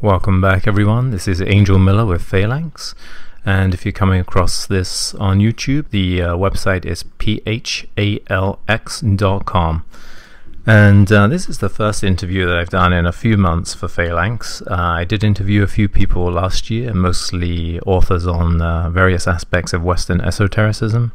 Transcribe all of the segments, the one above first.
Welcome back, everyone. This is Angel Miller with Phalanx. And if you're coming across this on YouTube, the website is phalx.com. And this is the first interview that I've done in a few months for Phalanx. I did interview a few people last year, mostly authors on various aspects of Western esotericism.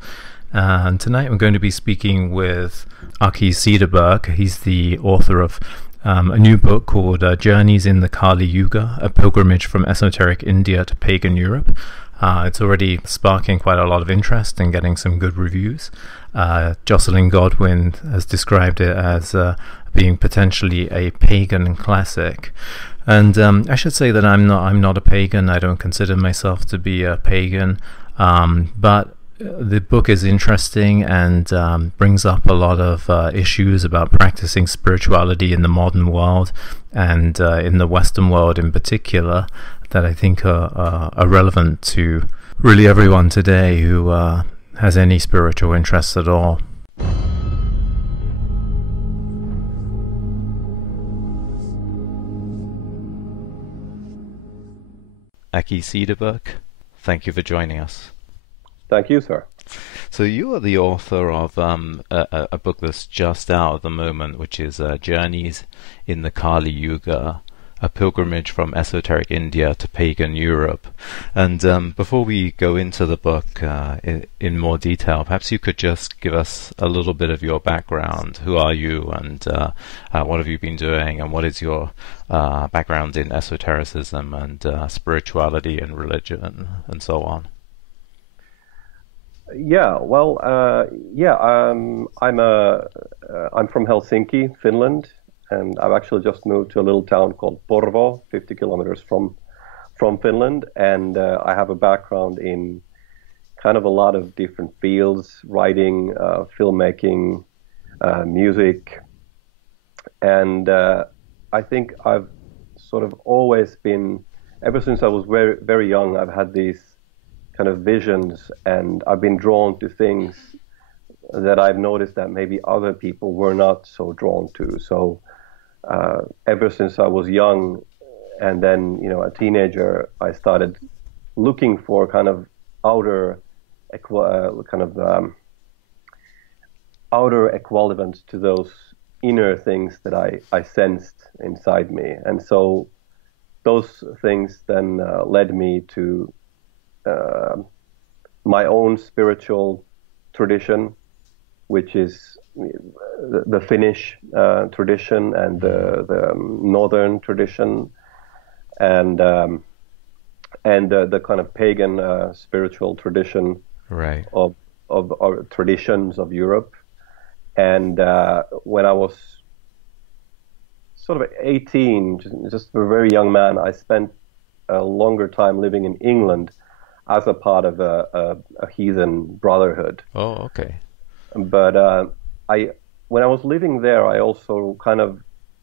And tonight I'm going to be speaking with Aki Cederberg. He's the author of a new book called Journeys in the Kali Yuga, a pilgrimage from esoteric India to pagan Europe. It's already sparking quite a lot of interest and getting some good reviews. Jocelyn Godwin has described it as being potentially a pagan classic. And I should say that I'm not a pagan. I don't consider myself to be a pagan, but the book is interesting and brings up a lot of issues about practicing spirituality in the modern world and in the Western world in particular that I think are relevant to really everyone today who has any spiritual interests at all. Aki Cederberg, thank you for joining us. Thank you, sir. So you are the author of a book that's just out at the moment, which is Journeys in the Kali Yuga, a pilgrimage from esoteric India to pagan Europe. And before we go into the book in more detail, perhaps you could just give us a little bit of your background. Who are you, and what have you been doing, and what is your background in esotericism and spirituality and religion and so on? Yeah, well, I'm from Helsinki, Finland, and I've actually just moved to a little town called Porvoo, 50 kilometers from Finland, and I have a background in kind of a lot of different fields: writing, filmmaking, music, and I think I've sort of always been, ever since I was very, very young, I've had these kind of visions, and I've been drawn to things that I've noticed that maybe other people were not so drawn to. So ever since I was young, and then a teenager, I started looking for kind of outer equivalents to those inner things that I sensed inside me, and so those things then led me to my own spiritual tradition, which is the Finnish tradition and the northern tradition, and the kind of pagan spiritual tradition, right, of our traditions of Europe. And when I was sort of 18, just a very young man, I spent a longer time living in England as a part of a heathen brotherhood. Oh, okay. But when I was living there, I also kind of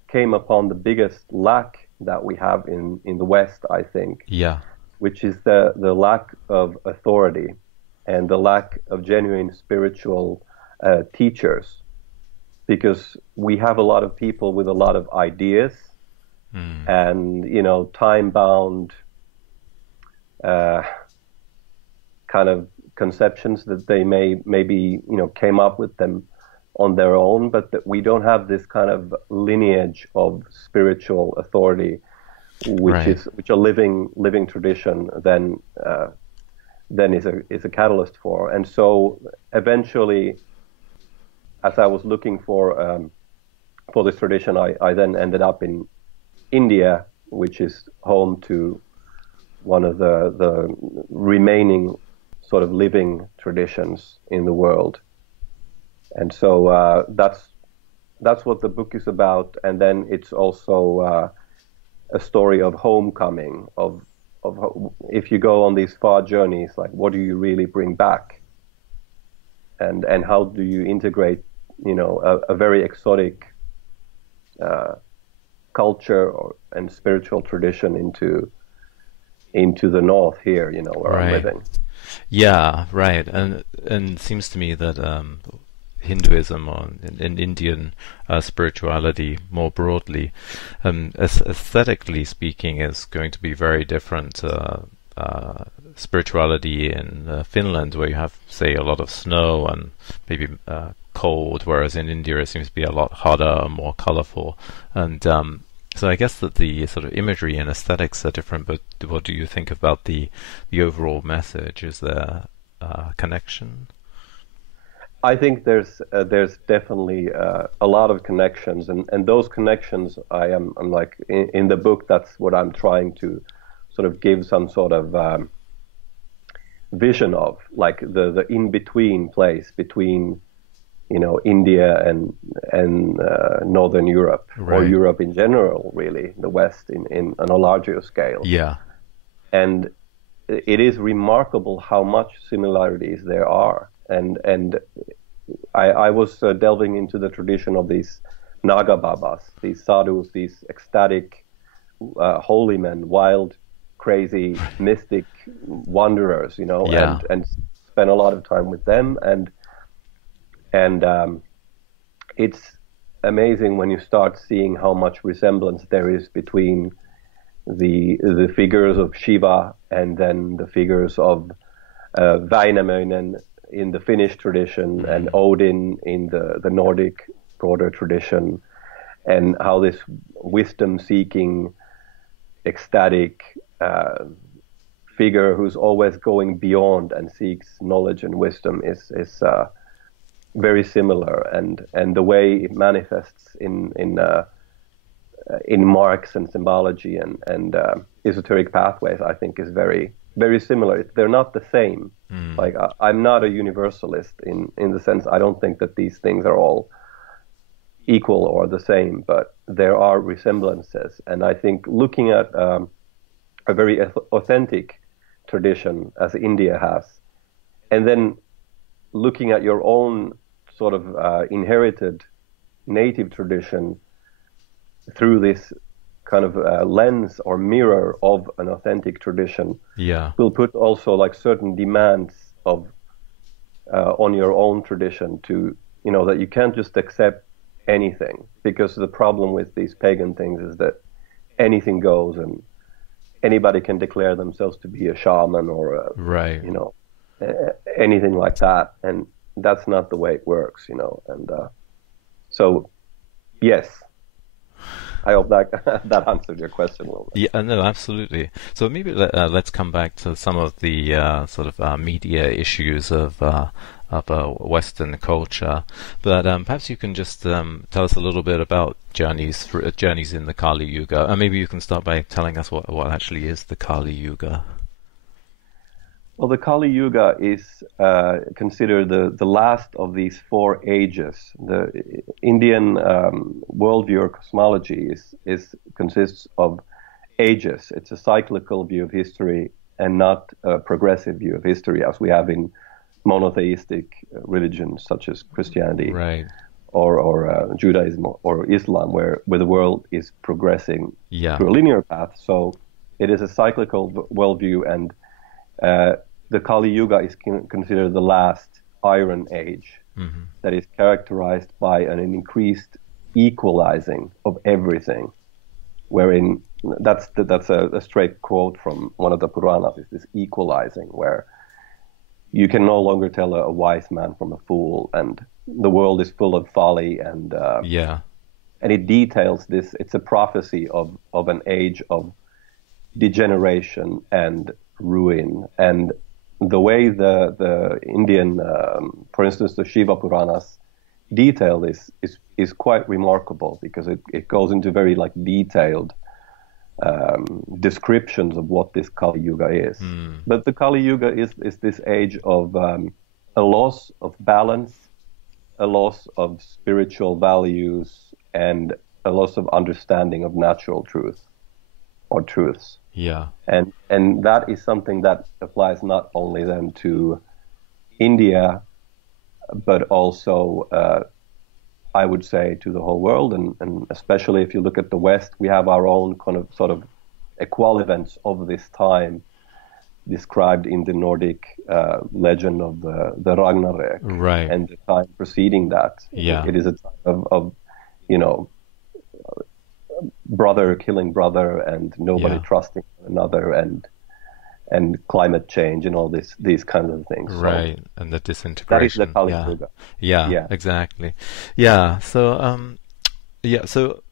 came upon the biggest lack that we have in the West, I think. Yeah. Which is the lack of authority and the lack of genuine spiritual teachers. Because we have a lot of people with a lot of ideas and, time-bound kind of conceptions that they maybe came up with them on their own, but that we don't have this kind of lineage of spiritual authority, which a living tradition then is a catalyst for. And so eventually, as I was looking for this tradition, I then ended up in India, which is home to one of the remaining sort of living traditions in the world. And so that's what the book is about. And then it's also a story of homecoming, of if you go on these far journeys, like what do you really bring back? And how do you integrate, a very exotic culture and spiritual tradition into the north here, where I'm living. Yeah, right. And it seems to me that Hinduism or in Indian spirituality more broadly, aesthetically speaking, is going to be very different. Spirituality in Finland, where you have, say, a lot of snow and maybe cold, whereas in India it seems to be a lot hotter and more colorful. And so I guess that the sort of imagery and aesthetics are different, but what do you think about the overall message? Is there a connection? I think there's definitely a lot of connections, and those connections I'm like in the book. That's what I'm trying to sort of give some sort of vision of, like the in between place between India and Northern Europe, Right. or Europe in general, really the West in on a larger scale. Yeah. And it is remarkable how much similarities there are. And I was delving into the tradition of these Naga Babas, these sadhus, these ecstatic holy men, wild, crazy, mystic wanderers, Yeah. and spent a lot of time with them. And it's amazing when you start seeing how much resemblance there is between the figures of Shiva and then the figures of Väinämöinen in the Finnish tradition and Odin in the Nordic broader tradition, and how this wisdom-seeking, ecstatic figure who's always going beyond and seeks knowledge and wisdom is very similar, and the way it manifests in marks and symbology and esoteric pathways, I think, is very, very similar. They're not the same. Like I'm not a universalist in the sense I don't think that these things are all equal or the same, but there are resemblances. And I think looking at a very authentic tradition as India has, and then looking at your own sort of inherited native tradition through this kind of lens or mirror of an authentic tradition, Yeah. will put also like certain demands of on your own tradition to, that you can't just accept anything, because the problem with these pagan things is that anything goes and anybody can declare themselves to be a shaman or Right. anything like that, and that's not the way it works, and so yes, I hope that answered your question a little bit. Yeah, no, absolutely. So maybe let's come back to some of the sort of media issues of Western culture. But perhaps you can just tell us a little bit about journeys in the Kali Yuga, and maybe you can start by telling us what actually is the Kali Yuga. Well, the Kali Yuga is considered the last of these four ages. The Indian worldview or cosmology consists of ages. It's a cyclical view of history and not a progressive view of history, as we have in monotheistic religions such as Christianity, Right. or Judaism or Islam, where the world is progressing Yeah. through a linear path. So it is a cyclical worldview, and the Kali Yuga is considered the last Iron Age that is characterized by an increased equalizing of everything, wherein that's a straight quote from one of the Puranas, is this equalizing, where you can no longer tell a wise man from a fool, and the world is full of folly, and Yeah. and it details this. It's a prophecy of an age of degeneration and ruin. And the way the Indian, for instance, the Shiva Puranas detail this is quite remarkable, because it goes into very like detailed descriptions of what this Kali Yuga is. But the Kali Yuga is this age of a loss of balance, a loss of spiritual values, and a loss of understanding of natural truth or truths. Yeah. And that is something that applies not only then to India, but also I would say to the whole world, and especially if you look at the West, we have our own kind of sort of equivalents of this time, described in the Nordic legend of the Ragnarök, Right. and the time preceding that. Yeah. It is a time of you know, brother killing brother, and nobody trusting another, and climate change, and all these kinds of things. Right, So and the that is the disintegration. Kali Yeah, Yuga. yeah, Yeah. exactly. Yeah. So, yeah. So,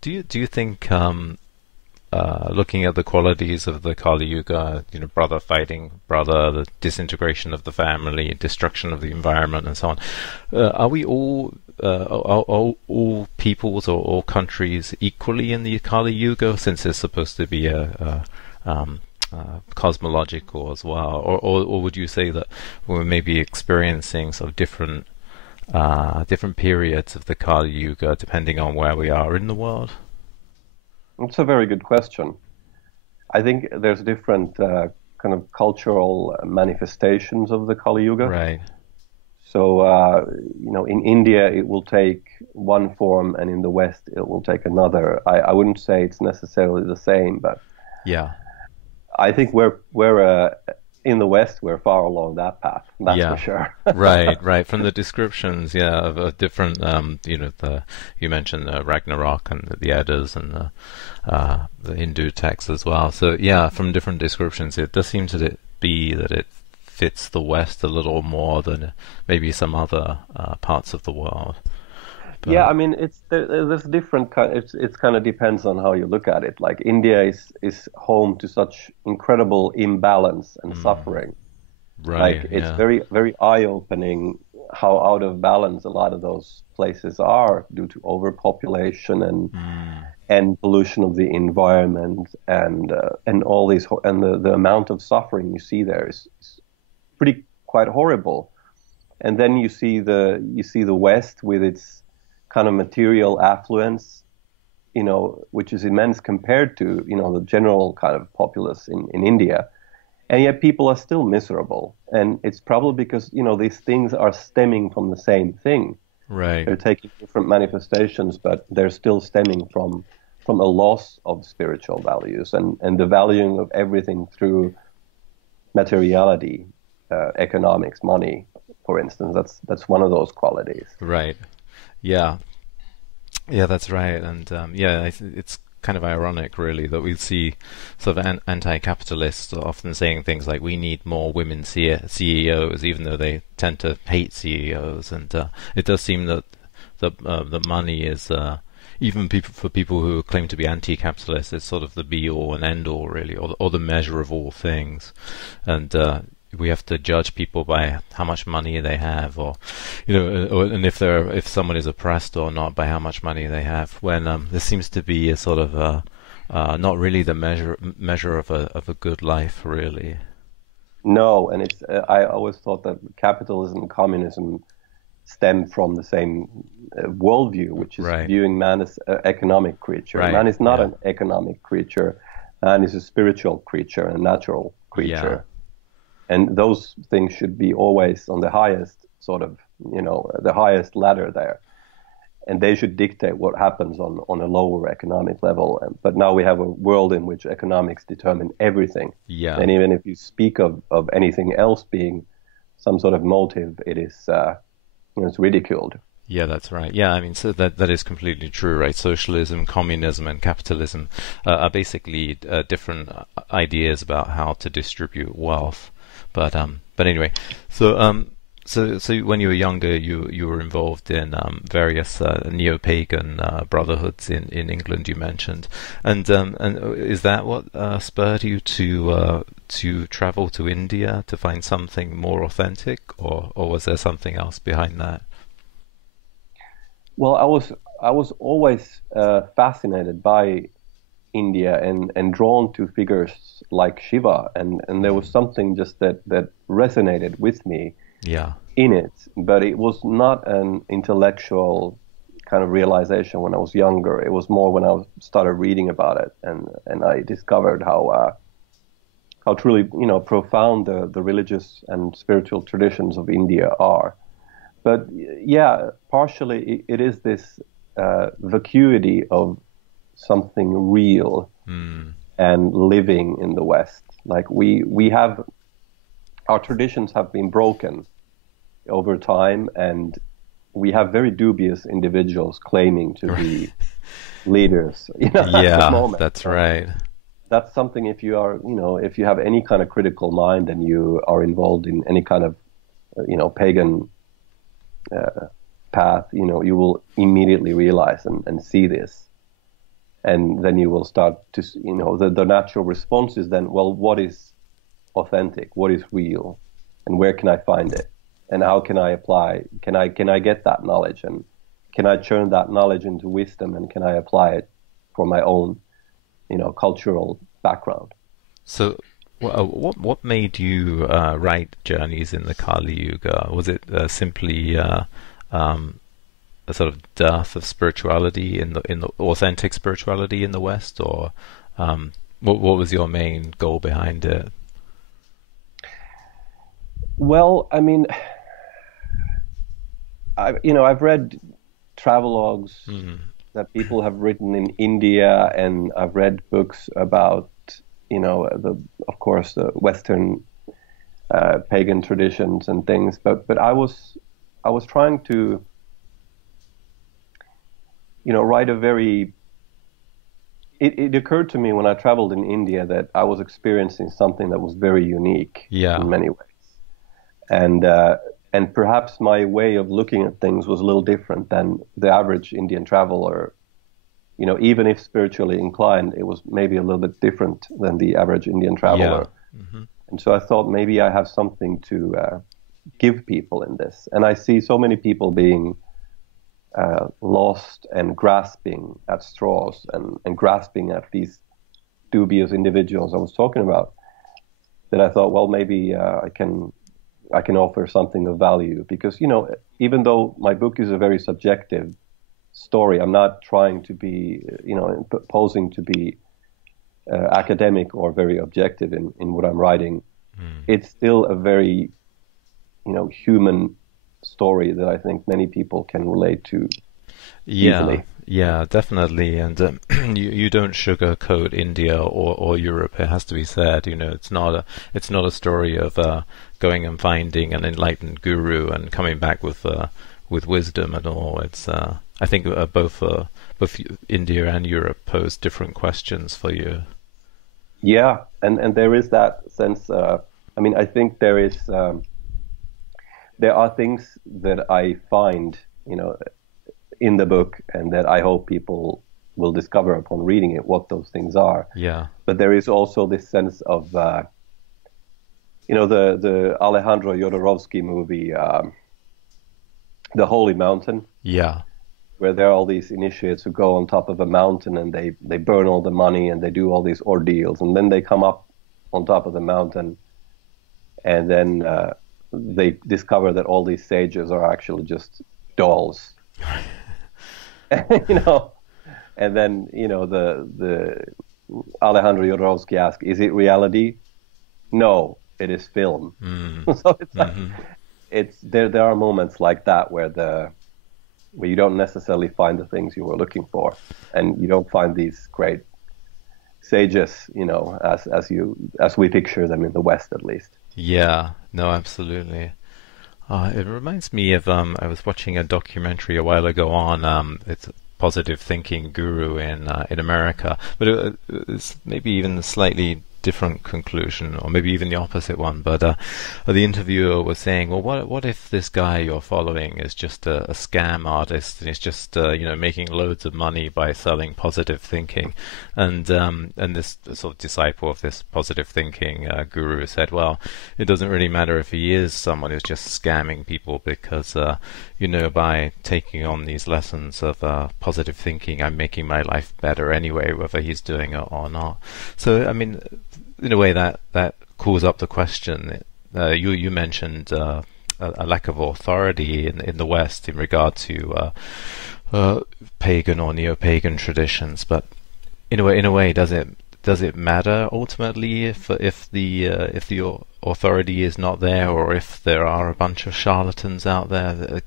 do you think, looking at the qualities of the Kali Yuga, brother fighting brother, the disintegration of the family, destruction of the environment, and so on, are we all are all peoples or all countries equally in the Kali Yuga, since it's supposed to be cosmological as well, or would you say that we're maybe experiencing sort of different periods of the Kali Yuga depending on where we are in the world? It's a very good question. I think there's different kind of cultural manifestations of the Kali Yuga. Right. So, in India it will take one form, and in the West it will take another. I wouldn't say it's necessarily the same, but Yeah. I think we're in the West, we're far along that path. That's for sure. Right. From the descriptions, of different, you mentioned Ragnarok and the Eddas and the Hindu texts as well. So yeah, from different descriptions, it does seem to be that it fits the West a little more than maybe some other parts of the world. But, yeah, I mean, there's different kind. It's kind of depends on how you look at it. Like India is home to such incredible imbalance and suffering. right. Like it's very very eye-opening how out of balance a lot of those places are due to overpopulation and pollution of the environment, and all these and the amount of suffering you see there is pretty quite horrible. And then you see the West with its kind of material affluence, which is immense compared to, the general kind of populace in India. And yet people are still miserable. And it's probably because, these things are stemming from the same thing. Right. They're taking different manifestations, but they're still stemming from a loss of spiritual values and the valuing of everything through materiality, economics, money, for instance. That's one of those qualities. Right. Yeah. Yeah, that's right. And it's kind of ironic, really, that we see sort of anti-capitalists often saying things like, "We need more women CEOs," even though they tend to hate CEOs. And it does seem that the money is even for people who claim to be anti-capitalist, it's sort of the be-all and end-all, really, or the measure of all things. And we have to judge people by how much money they have, or and if someone is oppressed or not by how much money they have. When there seems to be a sort of not really the measure of a good life, really. No, and it's I always thought that capitalism and communism stem from the same worldview, which is viewing man as an economic creature. Right. Man is not an economic creature. Man is a spiritual creature, a natural creature. Yeah. And those things should be always on the highest sort of, the highest ladder there. And they should dictate what happens on a lower economic level. But now we have a world in which economics determine everything. Yeah. And even if you speak of anything else being some sort of motive, it is, it's ridiculed. Yeah, that's right. Yeah, I mean, so that is completely true, right? Socialism, communism, and capitalism are basically different ideas about how to distribute wealth. But anyway, so when you were younger, you were involved in various neo-pagan brotherhoods in England, you mentioned, and is that what spurred you to travel to India to find something more authentic, or was there something else behind that? Well, I was always fascinated by India and drawn to figures like Shiva, and there was something just that resonated with me in it, but it was not an intellectual kind of realization when I was younger. It was more when I started reading about it, and I discovered how truly profound the religious and spiritual traditions of India are. But yeah, partially it is this vacuity of something real and living in the West. Like we have our traditions have been broken over time, and we have very dubious individuals claiming to be leaders, at the Yeah, moment. that's right. That's something, if you are, if you have any kind of critical mind and you are involved in any kind of, pagan path, you will immediately realize and see this. And then you will start to, the natural response is then, well, what is authentic? What is real? And where can I find it? And how can I apply? Can I get that knowledge? And can I turn that knowledge into wisdom? And can I apply it for my own, cultural background? So, what made you write Journeys in the Kali Yuga? Was it simply a sort of dearth of spirituality in the authentic spirituality in the West, or what was your main goal behind it? Well, I mean, I've read travelogues that people have written in India, and I've read books about, of course, the Western pagan traditions and things. But I was trying to, write a very. It occurred to me when I traveled in India that I was experiencing something that was very unique in many ways, and perhaps my way of looking at things was a little different than the average Indian traveler. Even if spiritually inclined, it was maybe a little bit different than the average Indian traveler. Yeah. Mm-hmm. And so I thought maybe I have something to give people in this. And I see so many people being lost and grasping at straws and grasping at these dubious individuals I was talking about, that I thought, well, maybe I can offer something of value, because, even though my book is a very subjective story, I'm not trying to be, posing to be academic or very objective in what I'm writing. It's still a very, human story that I think many people can relate to easily. Yeah, definitely. And you don't sugarcoat India or Europe. It has to be said. It's not a story of going and finding an enlightened guru and coming back with wisdom and all. It's I think both India and Europe pose different questions for you. Yeah, and there is that sense. I think there is. There are things that I find, in the book, and that I hope people will discover upon reading it what those things are. Yeah. But there is also this sense of, the Alejandro Jodorowsky movie, The Holy Mountain. Yeah. Where there are all these initiates who go on top of a mountain and they burn all the money and they do all these ordeals, and then they come up on top of the mountain, and then they discover that all these sages are actually just dolls. And then the Alejandro Jodorowsky asks, is it reality? No, it is film. So it's there are moments like that where you don't necessarily find the things you were looking for, and you don't find these great sages, as we picture them in the West, at least. Yeah, no, absolutely. It reminds me of I was watching a documentary a while ago on it's a positive thinking guru in America, but it's maybe even a slightly different conclusion, or maybe even the opposite one. But the interviewer was saying, well, what if this guy you're following is just a scam artist, and he's just making loads of money by selling positive thinking? And this sort of disciple of this positive thinking guru said, well, it doesn't really matter if he is someone who's just scamming people, because by taking on these lessons of positive thinking, I'm making my life better anyway, whether he's doing it or not. So, in a way, that calls up the question. You mentioned a lack of authority in the West in regard to pagan or neo-pagan traditions, but in a way, does it matter ultimately if the authority is not there, or if there are a bunch of charlatans out there that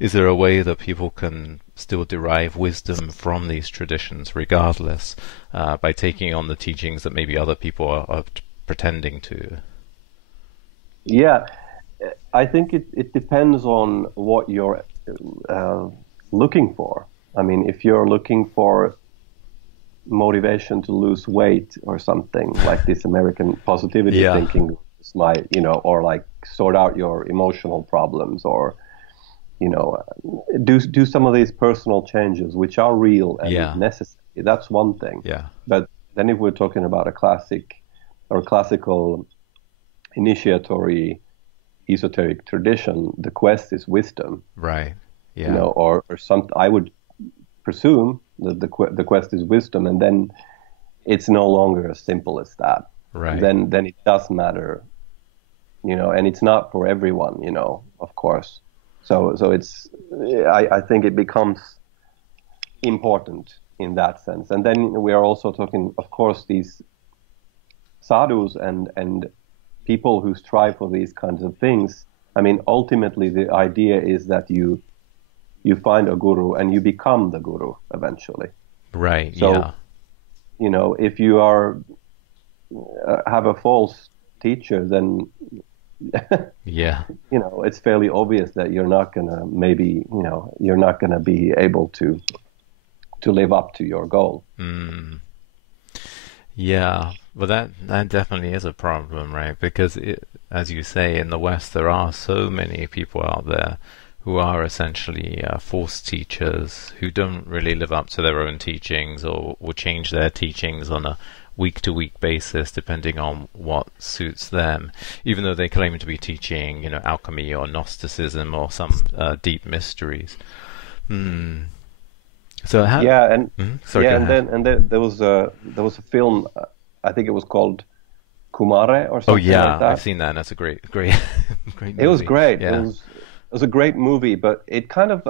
is there a way that people can still derive wisdom from these traditions regardless, by taking on the teachings that maybe other people are pretending to. Yeah, I think it depends on what you're looking for. I mean, if you're looking for motivation to lose weight or something like this American positivity Yeah. thinking might, or like sort out your emotional problems, or do some of these personal changes which are real and Yeah. necessary. That's one thing. Yeah. But then if we're talking about a classical initiatory esoteric tradition, the quest is wisdom. Right. Yeah. Or some. I would presume that the quest is wisdom, and then it's no longer as simple as that. Right. Then it does matter, and it's not for everyone, of course. So it's I think it becomes important in that sense. And then we are also talking, of course, these sadhus and people who strive for these kinds of things. I mean, ultimately, the idea is that you find a guru and you become the guru eventually. Right. So, yeah. If you are have a false teacher, then yeah. It's fairly obvious that you're not gonna you're not gonna be able to live up to your goal. Mm. Yeah, well, that definitely is a problem, right? Because as you say, in the West, there are so many people out there who are essentially forced teachers who don't really live up to their own teachings, or change their teachings on a week-to-week basis depending on what suits them, even though they claim to be teaching, alchemy or Gnosticism or some deep mysteries. So how? Yeah, and Sorry, and then there was a film, I think it was called Kumara or something like that. I've seen that, and that's a great movie. It was great. Yeah. It was a great movie, but it kind of,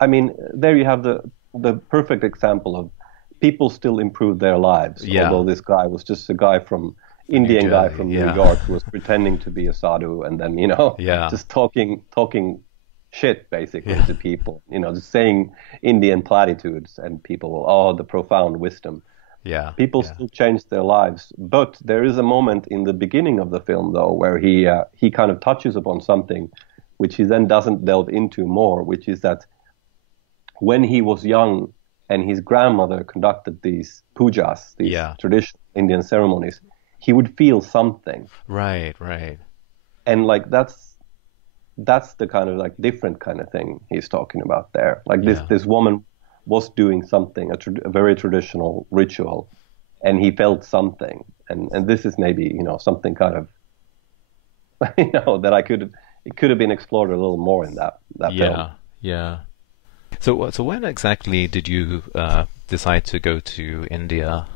I mean, there you have the perfect example of people still improve their lives. Yeah. Although this guy was just a guy from Indian guy from yeah. New York who was pretending to be a sadhu, and then just talking shit basically to people, just saying Indian platitudes, and people will, the profound wisdom. Yeah. People still change their lives, but there is a moment in the beginning of the film though where he kind of touches upon something which he then doesn't delve into more, which is that when he was young and his grandmother conducted these pujas, these traditional Indian ceremonies, he would feel something. Right. And like that's the kind of like different kind of thing he's talking about there. Like this woman was doing something, a very traditional ritual, and he felt something. And this is maybe, something kind of, that it could have been explored a little more in that film. Yeah. So when exactly did you decide to go to India?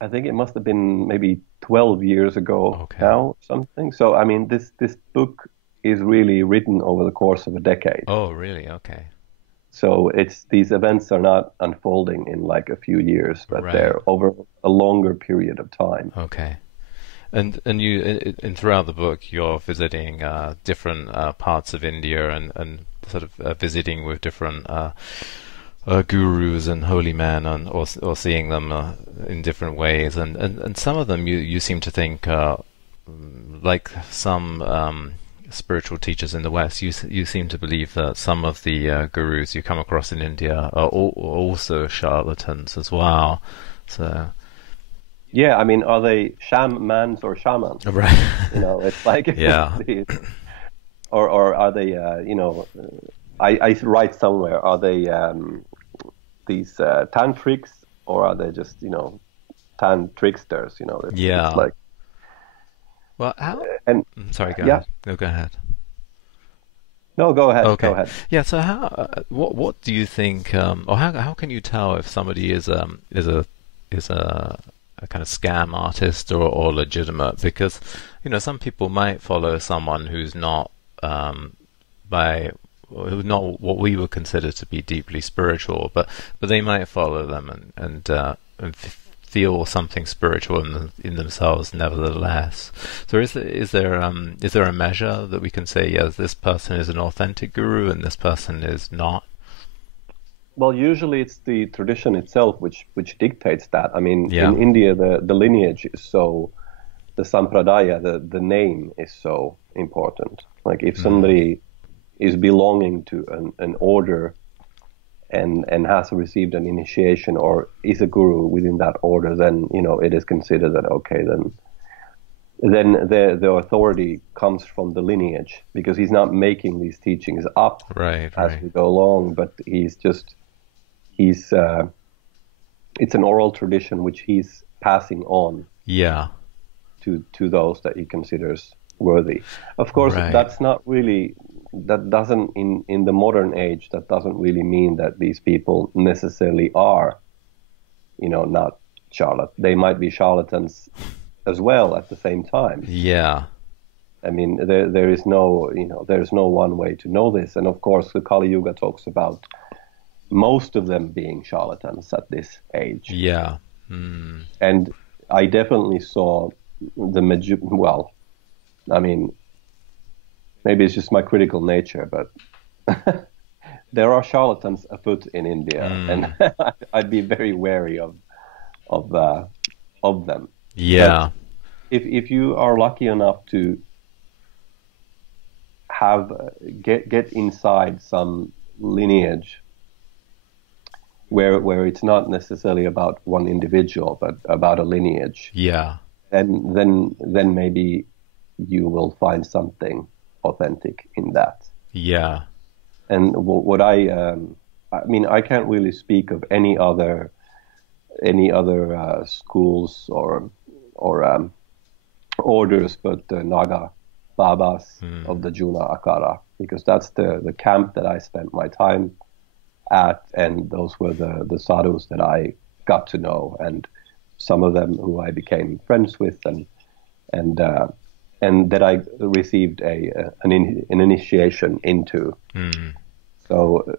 I think it must have been maybe 12 years ago now, something. So, I mean, this book is really written over the course of a decade. Oh, really? Okay. So these events are not unfolding in like a few years, but they're over a longer period of time. Okay. And you, throughout the book, you're visiting different parts of India and sort of visiting with different gurus and holy men, or seeing them in different ways. And some of them you seem to think, like some spiritual teachers in the West, you seem to believe that some of the gurus you come across in India are also charlatans as well. So. Yeah, I mean, are they shamans or shamans? Right. It's like yeah. or are they? I write somewhere. Are they these tantrics, or are they just tantricksters? It's like. Well, how? And sorry, go ahead. No, go ahead. No, go ahead. Okay. Go ahead. Yeah. So how? What do you think? Or how can you tell if somebody is a kind of scam artist or legitimate? Because some people might follow someone who's not not what we would consider to be deeply spiritual, but they might follow them and feel something spiritual in themselves nevertheless. So is there a measure that we can say, yes, this person is an authentic guru and this person is not? Well, usually it's the tradition itself which dictates that. I mean, Yeah. in India, the lineage is so, the sampradaya, the name is so important. Like if Mm. somebody is belonging to an order and has received an initiation or is a guru within that order, then it is considered that okay, then the authority comes from the lineage, because he's not making these teachings up Right, as right. we go along, but he's it's an oral tradition which he's passing on Yeah. to those that he considers worthy. Of course, Right. that's not really, that doesn't, in the modern age, that doesn't really mean that these people necessarily are, not charlatans. They might be charlatans as well at the same time. Yeah. I mean, there is no, there's no one way to know this. And of course, the Kali Yuga talks about most of them being charlatans at this age. Yeah. Mm. And I definitely saw well, I mean, maybe it's just my critical nature, but there are charlatans afoot in India, and Mm. I'd be very wary of uh, of them. But Yeah. if you are lucky enough to have get inside some lineage where it's not necessarily about one individual, but about a lineage, Yeah. and then maybe you will find something authentic in that. Yeah. And what I mean, I can't really speak of any other schools or orders, but the Naga Babas Mm. of the Juna Akara, because that's the camp that I spent my time at, and those were the sadhus that I got to know, and some of them who I became friends with, and and that I received an initiation into. Mm. So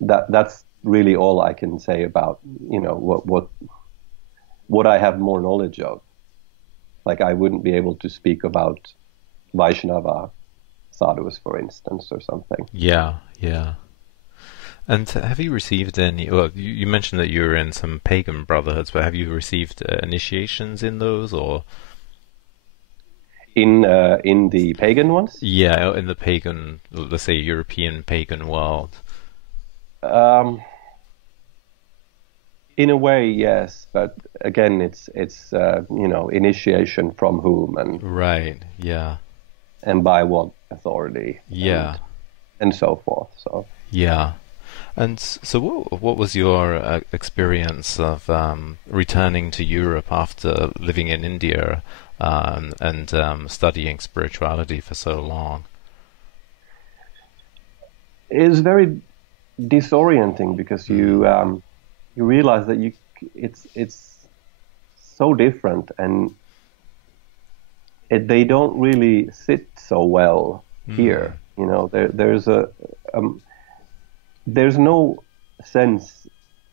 that's really all I can say about what I have more knowledge of. Like I wouldn't be able to speak about Vaishnava sadhus, for instance, or something. Yeah. Yeah. And have you received any? Well, you mentioned that you were in some pagan brotherhoods, but have you received initiations in those, or In the pagan ones, yeah, in the pagan, let's say European pagan world? um, in a way, yes, but again, it's initiation from whom Right. Yeah. and by what authority Yeah. and so forth. So Yeah. And so, what was your experience of returning to Europe after living in India and studying spirituality for so long? it's very disorienting, because Mm. you realize that it's so different, and they don't really sit so well Mm. here. Um, there's no sense.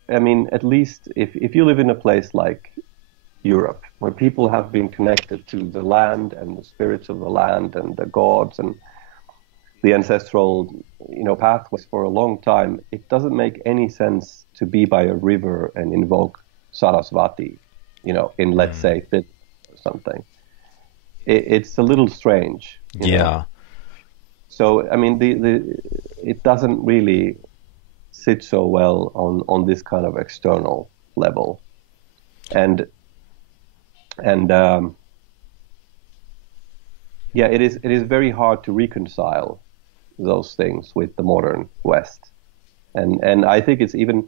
I mean, at least if you live in a place like Europe, where people have been connected to the land and the spirits of the land and the gods and the ancestral, pathways for a long time, it doesn't make any sense to be by a river and invoke Sarasvati, in, let's Mm. say, Finland or something. It's a little strange. Yeah. So I mean, it doesn't really sit so well on this kind of external level, and and yeah, it is very hard to reconcile those things with the modern West, and I think it's even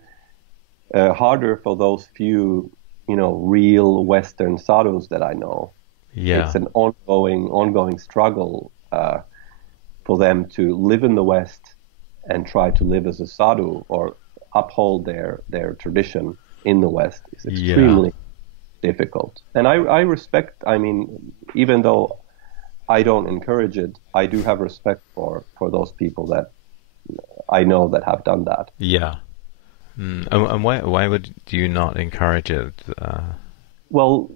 harder for those few real Western sadhus that I know. It's Yeah. an ongoing struggle for them to live in the West and try to live as a sadhu or uphold their tradition in the West is Yeah. extremely difficult. And I respect, I mean, even though I don't encourage it, I do have respect for those people that I know that have done that. Yeah. Mm. And why would you not encourage it? Well,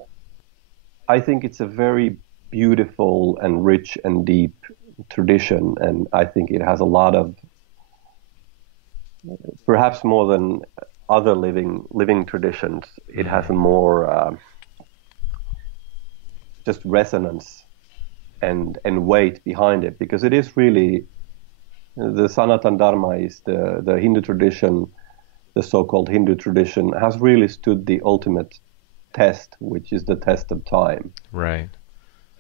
I think it's a very beautiful and rich and deep tradition, and I think it has a lot of perhaps more than other living traditions, it has a more just resonance and weight behind it, because it is really the Sanatan Dharma is the Hindu tradition, the so-called Hindu tradition has really stood the ultimate test, which is the test of time. Right.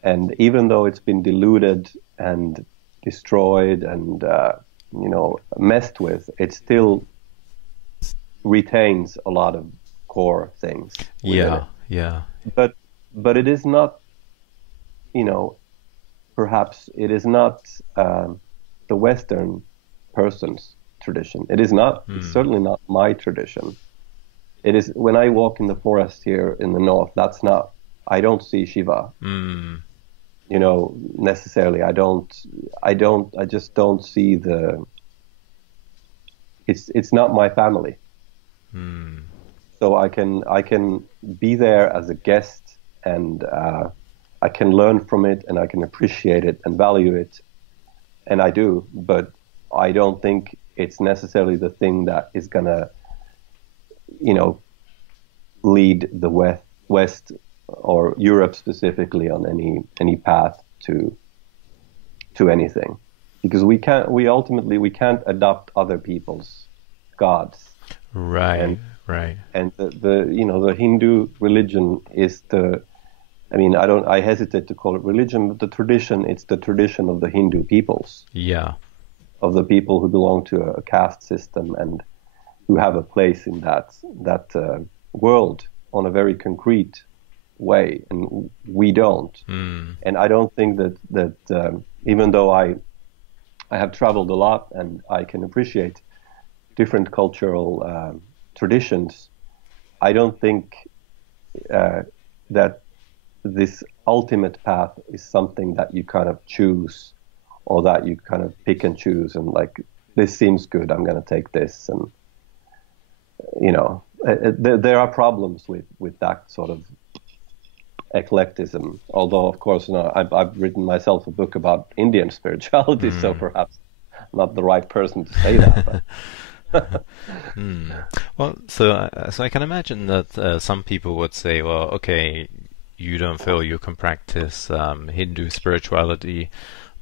And even though it's been diluted and destroyed and messed with, it still retains a lot of core things. Yeah, yeah. But it is not, perhaps it is not the Western person's tradition. It is not, it's certainly not my tradition. It is, when I walk in the forest here in the north, that's not, I don't see Shiva. Necessarily. I just don't see it's not my family. So I can be there as a guest, and I can learn from it, and I can appreciate it and value it, and I do, but I don't think it's necessarily the thing that is gonna, lead the West or Europe specifically on any path to anything, because we can't adopt other people's gods. Right, right. And the Hindu religion is I hesitate to call it religion, but the tradition, it's the tradition of the Hindu peoples. Yeah. Of the people who belong to a caste system and who have a place in that world on a very concrete way, and we don't. And I don't think that even though I have traveled a lot and I can appreciate different cultural traditions, I don't think that this ultimate path is something that you kind of choose, or that you kind of pick and choose, and like, this seems good, I'm going to take this. And there are problems with that sort of eclecticism, although of course I've written myself a book about Indian spirituality, so perhaps I'm not the right person to say that. Well, so I can imagine that some people would say, well, okay, you don't feel you can practice Hindu spirituality,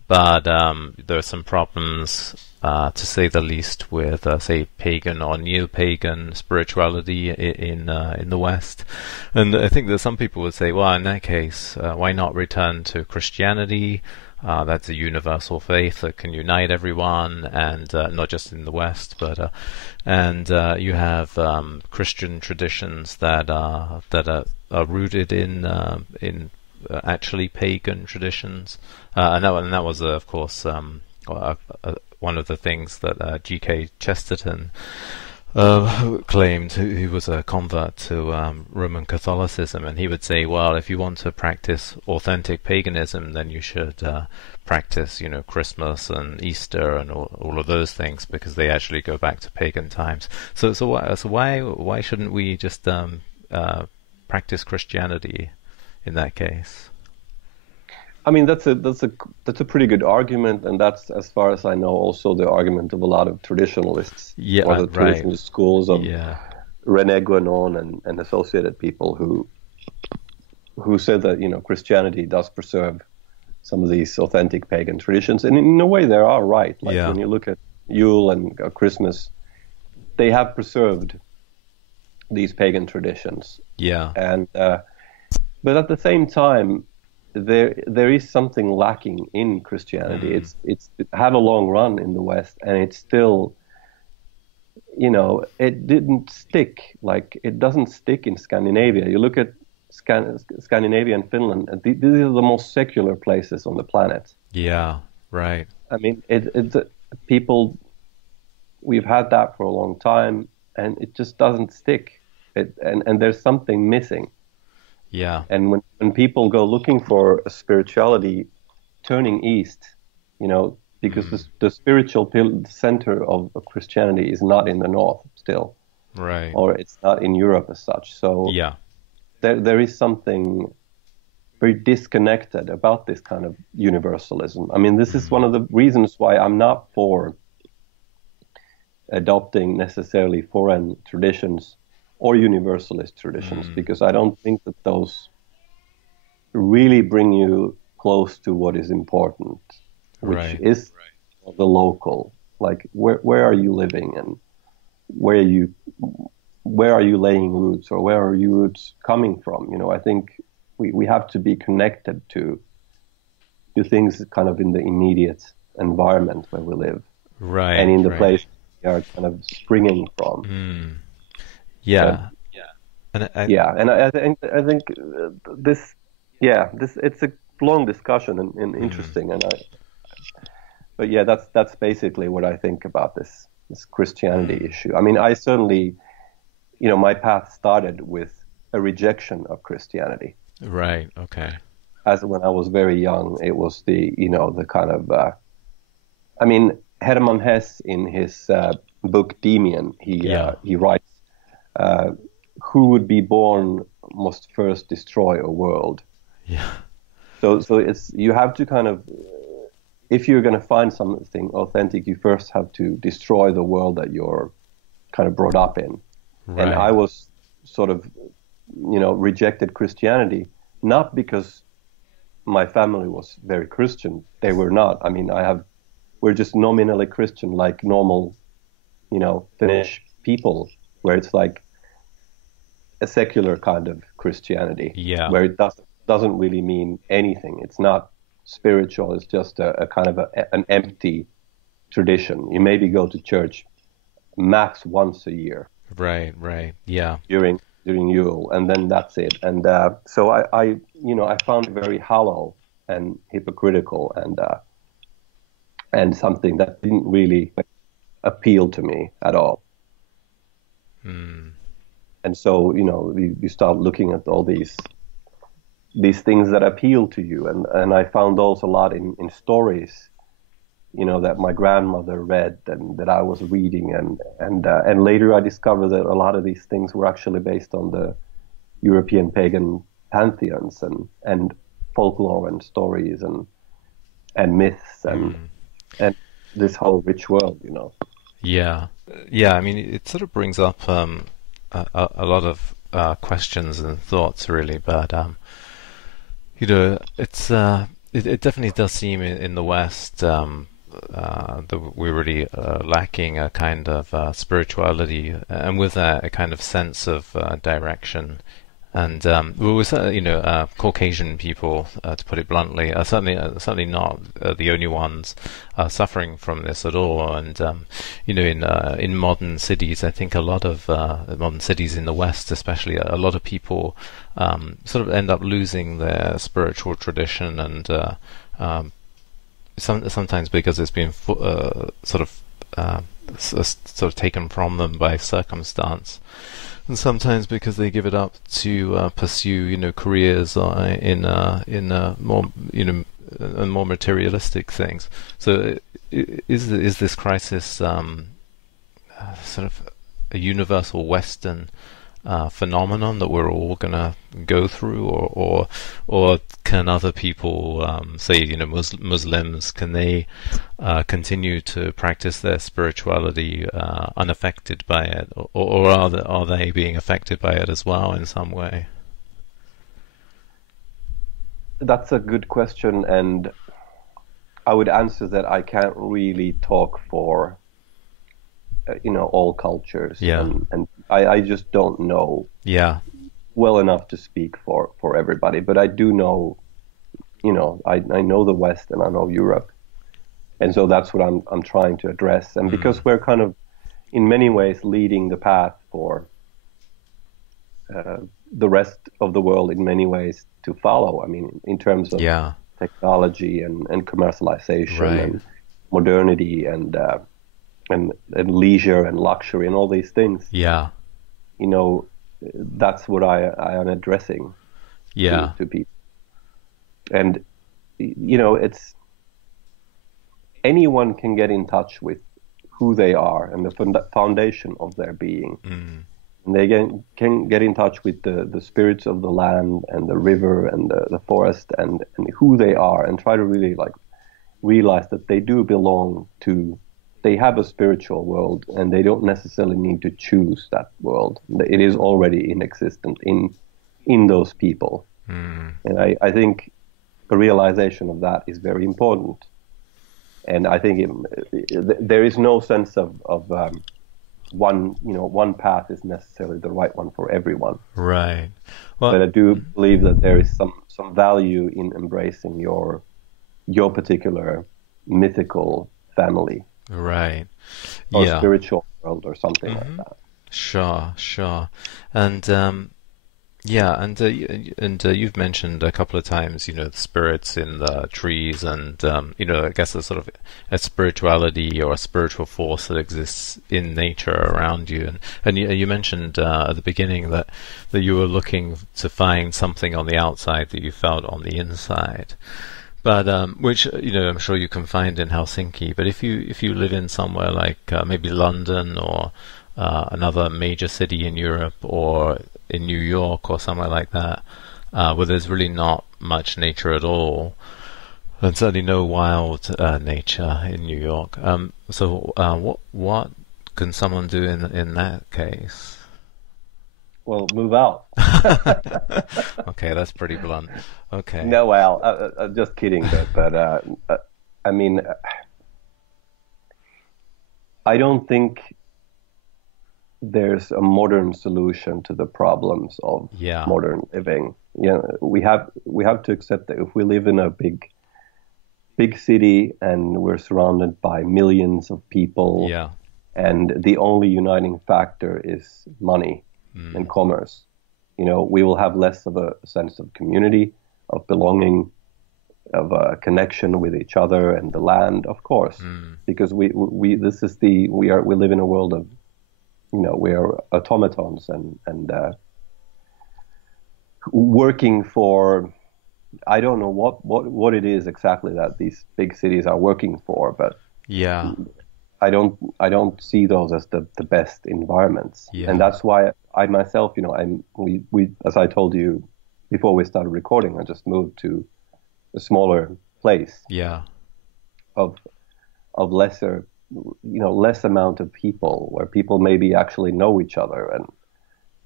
but there are some problems, to say the least, with say pagan or neo-pagan spirituality in the West. And I think that some people would say, well, in that case, why not return to Christianity? That's a universal faith that can unite everyone, and not just in the West, but and you have Christian traditions that are rooted in actually pagan traditions, and that was of course one of the things that G.K. Chesterton claimed, who was a convert to Roman Catholicism, and he would say, well, if you want to practice authentic paganism, then you should practice, Christmas and Easter and all of those things, because they actually go back to pagan times. So why shouldn't we just practice Christianity in that case? I mean, that's a pretty good argument, and that's, as far as I know, also the argument of a lot of traditionalists, or the traditionalist schools of René Guénon and associated people who said that Christianity does preserve some of these authentic pagan traditions, and in a way they are right. Like when you look at Yule and Christmas, they have preserved these pagan traditions. Yeah, and but at the same time, there is something lacking in Christianity. It had a long run in the West, and it's still, it didn't stick. Like, it doesn't stick in Scandinavia. You look at Scandinavia and Finland, and these are the most secular places on the planet. Yeah, right. I mean, people, we've had that for a long time, and it just doesn't stick. And there's something missing. Yeah. And when people go looking for a spirituality turning east, because the spiritual center of Christianity is not in the north still. Right. Or it's not in Europe as such. So there is something very disconnected about this kind of universalism. I mean, this is one of the reasons why I'm not for adopting necessarily foreign traditions or universalist traditions, because I don't think that those really bring you close to what is important, which Right. is the local. Like where are you living, and where you where are you laying roots, or where are your roots coming from? I think we have to be connected to things kind of in the immediate environment where we live and Right. in the Right. place we are kind of springing from. But Yeah. And yeah, and I think this, yeah, this it's a long discussion and interesting, but yeah, that's basically what I think about this Christianity issue. I mean, I certainly, my path started with a rejection of Christianity. right. Okay. As when I was very young, it was the kind of, I mean, Hermann Hesse in his book Demian, Yeah. he writes, uh, "Who would be born must first destroy a world." Yeah. So it's you have to kind of, if you're going to find something authentic, you first have to destroy the world that you're kind of brought up in. And I Right. was sort of, rejected Christianity, not because my family was very Christian. They were not. I mean, we're just nominally Christian, like normal, Finnish people, where it's like a secular kind of Christianity, Yeah. where it doesn't really mean anything. It's not spiritual. It's just a kind of an empty tradition. You maybe go to church max once a year Right. Right. Yeah. during Yule, and then that's it. And so I found it very hollow and hypocritical, and something that didn't really appeal to me at all. And so you start looking at all these things that appeal to you, and I found those a lot in stories, that my grandmother read and that I was reading, and later I discovered that a lot of these things were actually based on the European pagan pantheons and folklore and stories and myths and this whole rich world. Yeah. Yeah. I mean, it sort of brings up a lot of questions and thoughts, really. But it definitely does seem in the West that we're really lacking a kind of spirituality, and with that, a kind of sense of direction. And Caucasian people, to put it bluntly, are certainly not the only ones suffering from this at all. And in modern cities, I think a lot of modern cities in the West, especially, a lot of people sort of end up losing their spiritual tradition, and sometimes because it's been sort of taken from them by circumstance, and sometimes because they give it up to pursue, careers in more, more materialistic things. So, is this crisis sort of a universal Western phenomenon that we're all gonna go through, or can other people, say, Muslims, can they continue to practice their spirituality unaffected by it, or are they being affected by it as well in some way? That's a good question, and I would answer that I can't really talk for all cultures, Yeah. and I just don't know Yeah. well enough to speak for everybody. But I do know, I know the West and I know Europe, and so that's what I'm trying to address. And because we're kind of in many ways leading the path for the rest of the world in many ways to follow. I mean, in terms of Yeah. technology and commercialization Right. and modernity and leisure and luxury and all these things. Yeah. That's what I am addressing Yeah. to people. And it's anyone can get in touch with who they are and the foundation of their being. And they can get in touch with the spirits of the land and the river and the forest and who they are, and try to really like realize that they do belong to they have a spiritual world, and they don't necessarily need to choose that world. It is already inexistent in those people. And I think a realization of that is very important. And I think there is no sense of one path is necessarily the right one for everyone. Right. Well, but I do believe that there is some value in embracing your particular mythical family. Right. Or yeah. spiritual world or something like that. Sure. And you've mentioned a couple of times, the spirits in the trees, and I guess a sort of a spirituality or a spiritual force that exists in nature around you. And you mentioned at the beginning that you were looking to find something on the outside that you felt on the inside. But which I'm sure you can find in Helsinki. But if you live in somewhere like maybe London or another major city in Europe or in New York or somewhere like that, where there's really not much nature at all, and certainly no wild nature in New York. So what can someone do in that case? Well, move out. Okay, that's pretty blunt. Okay. No, well, I'm just kidding, but I mean, I don't think there's a modern solution to the problems of modern living. We have to accept that if we live in a big city and we're surrounded by millions of people, and the only uniting factor is money and commerce, we will have less of a sense of community, of belonging, of a connection with each other and the land, of course, because we live in a world of, we are automatons and working for, I don't know what it is exactly that these big cities are working for, but I don't see those as the best environments, and that's why I myself, we as I told you before we started recording, I just moved to a smaller place, of lesser, less amount of people, where people maybe actually know each other,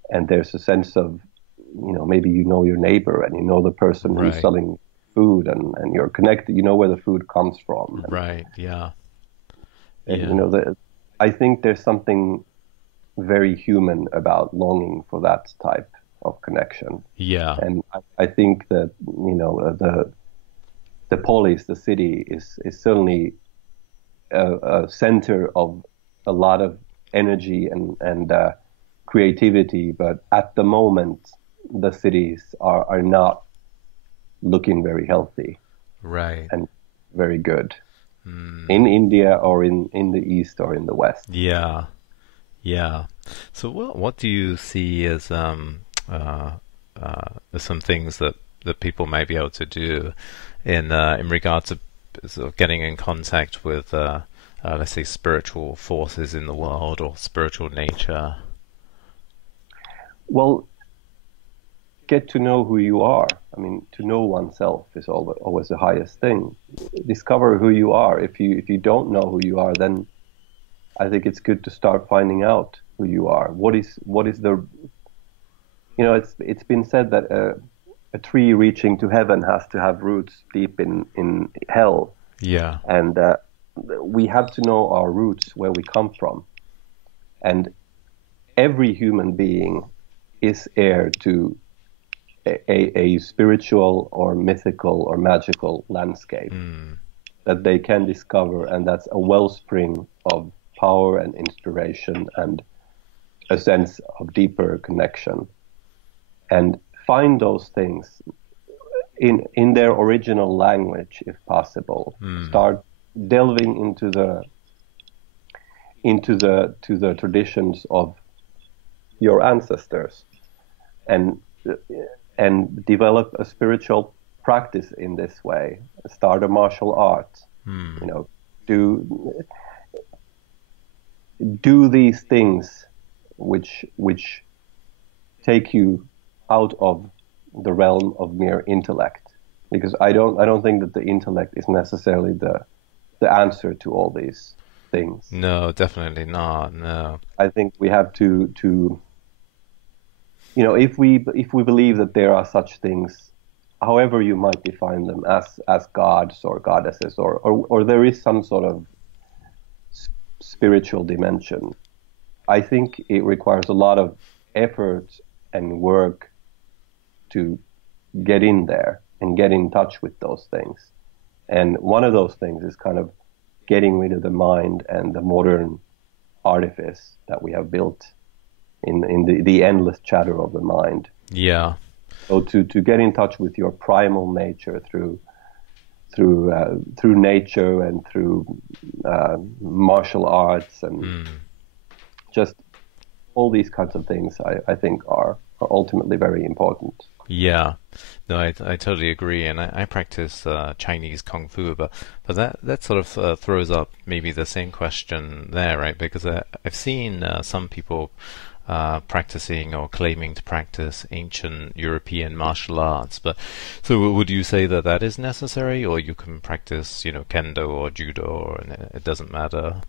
and there's a sense of, maybe your neighbor and the person who's selling food, and you're connected, where the food comes from. And, I think there's something very human about longing for that type of connection. And I think that, the polis, the city, is certainly a center of a lot of energy and creativity, but at the moment the cities are not looking very healthy and very good in India or in the East or in the West. So what do you see as some things that people may be able to do in regard to sort of getting in contact with let's say spiritual forces in the world or spiritual nature? Well, get to know who you are. I mean, to know oneself is always the highest thing. Discover who you are. If you don't know who you are, then I think it's good to start finding out who you are. What is the, it's been said that a tree reaching to heaven has to have roots deep in hell. And we have to know our roots, where we come from. And every human being is heir to a spiritual or mythical or magical landscape that they can discover, and that's a wellspring of power and inspiration and a sense of deeper connection. And find those things in their original language, if possible. Start delving into the traditions of your ancestors, and develop a spiritual practice in this way. Start a martial art. Do these things which take you out of the realm of mere intellect, because I don't think that the intellect is necessarily the answer to all these things. No, definitely not. No. I think we have to if we believe that there are such things, however you might define them as gods or goddesses, or there is some sort of spiritual dimension. I think it requires a lot of effort and work to get in there and get in touch with those things. And one of those things is kind of getting rid of the mind and the modern artifice that we have built in the endless chatter of the mind. Yeah. So to get in touch with your primal nature through nature and through martial arts and just all these kinds of things, I think are ultimately very important. Yeah, no, I totally agree, and I practice Chinese kung fu, but that sort of throws up maybe the same question there, right? Because I've seen some people practicing or claiming to practice ancient European martial arts, but so would you say that that is necessary, or you can practice, kendo or judo, and it doesn't matter?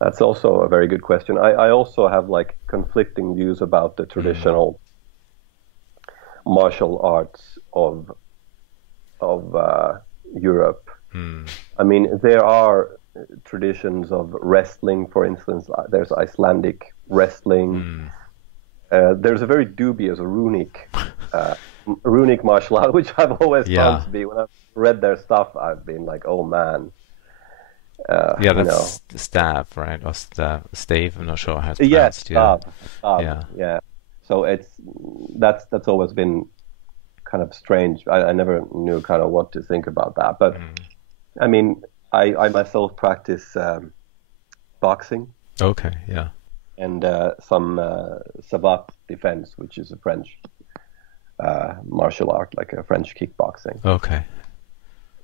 That's also a very good question. I also have like conflicting views about the traditional martial arts of Europe. I mean, there are traditions of wrestling, for instance. There's Icelandic wrestling. There's a very dubious runic martial art, which I've always found to be. When I've read their stuff, I've been like, oh man. That's stab, right? Or stave. I'm not sure how it's pronounced. Stab. Yeah. So that's always been kind of strange. I never knew kind of what to think about that. But I mean, I myself practice boxing. Okay. Yeah. And some savate defense, which is a French martial art, like a French kickboxing. Okay.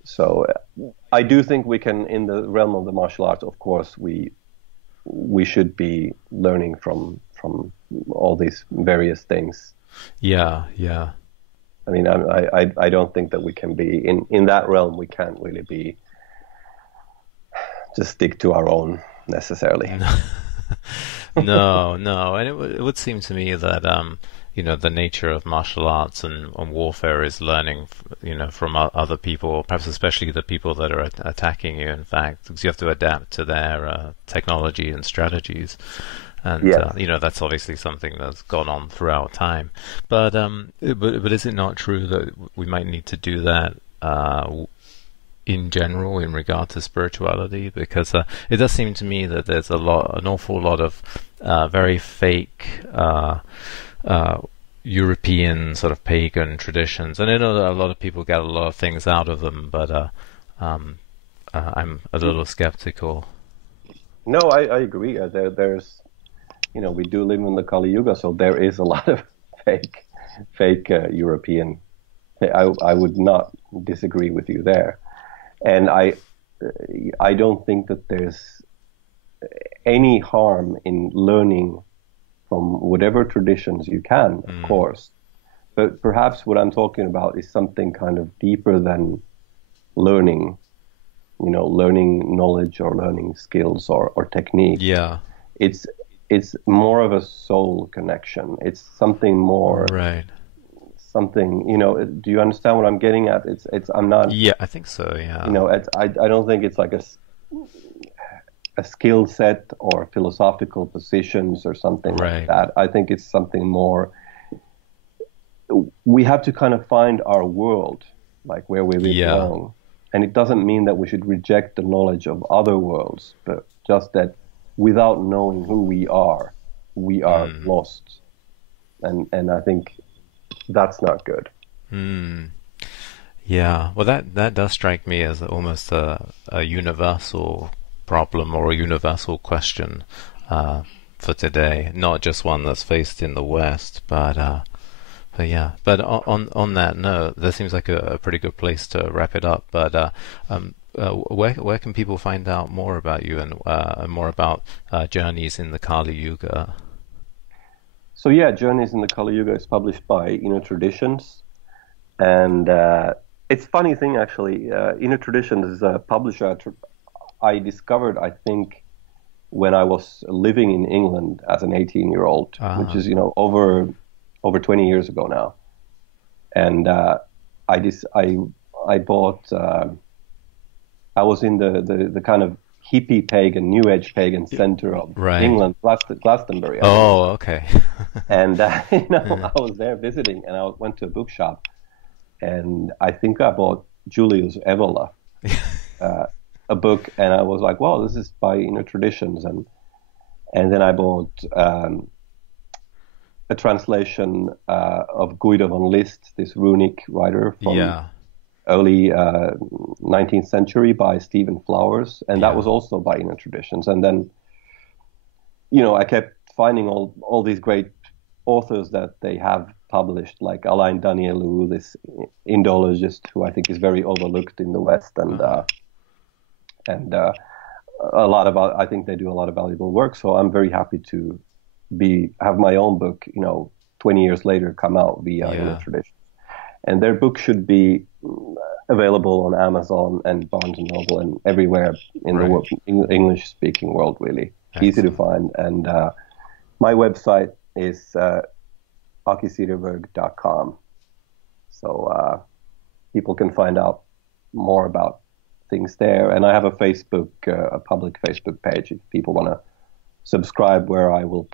So I do think we can, in the realm of the martial arts, of course, we should be learning from all these various things. Yeah, yeah. I mean, I don't think that we can be in that realm. We can't really be just stick to our own necessarily. No, and it would seem to me that the nature of martial arts and warfare is learning, from other people, perhaps especially the people that are attacking you, in fact, because you have to adapt to their technology and strategies. And, that's obviously something that's gone on throughout time. But is it not true that we might need to do that in general in regard to spirituality? Because it does seem to me that there's an awful lot of very fake European sort of pagan traditions, and I know that a lot of people get a lot of things out of them, but I'm a little skeptical. No, I agree. There's, we do live in the Kali Yuga, so there is a lot of fake European. I would not disagree with you there, and I don't think that there's any harm in learning from whatever traditions you can, of course. But perhaps what I'm talking about is something kind of deeper than learning, learning knowledge or learning skills or technique. Yeah. It's more of a soul connection. It's something more. Right. Something, do you understand what I'm getting at? I'm not. Yeah, I think so, yeah. I don't think it's like a skill set or philosophical positions or something like that. I think it's something more. We have to kind of find our world, like where we belong. And it doesn't mean that we should reject the knowledge of other worlds, but just that without knowing who we are lost. And I think that's not good. Yeah, well, that does strike me as almost a universal problem or a universal question for today, not just one that's faced in the West, but yeah. But on that note, that seems like a pretty good place to wrap it up. But where can people find out more about you and more about Journeys in the Kali Yuga? So yeah, Journeys in the Kali Yuga is published by Inner Traditions, and it's a funny thing actually. Inner Traditions is a publisher I discovered, I think, when I was living in England as an 18-year-old, which is, over 20 years ago now. And I bought. I was in the kind of hippie pagan, new age pagan center of England, Glastonbury. Oh, okay. And I was there visiting, and I went to a bookshop, and I think I bought Julius Evola, a book, and I was like, "Wow, this is by traditions," and then I bought a translation of Guido von List, this runic writer from early 19th century by Stephen Flowers, and that was also by inner traditions. And then, I kept finding all these great authors that they have published, like Alain Danielou, this Indologist who I think is very overlooked in the West, and I think they do a lot of valuable work. So I'm very happy to have my own book, 20 years later, come out via inner traditions. And their book should be available on Amazon and Barnes and Noble and everywhere in the English-speaking world, really. Excellent. Easy to find. And my website is akicederberg.com. So people can find out more about things there. And I have a public Facebook page if people want to subscribe, where I will,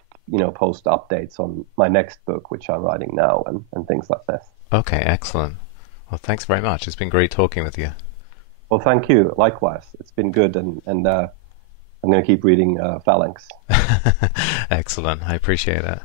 post updates on my next book, which I'm writing now, and things like this. Okay, excellent. Well, thanks very much. It's been great talking with you. Well, thank you. Likewise. It's been good, and I'm going to keep reading Phalanx. Excellent. I appreciate it.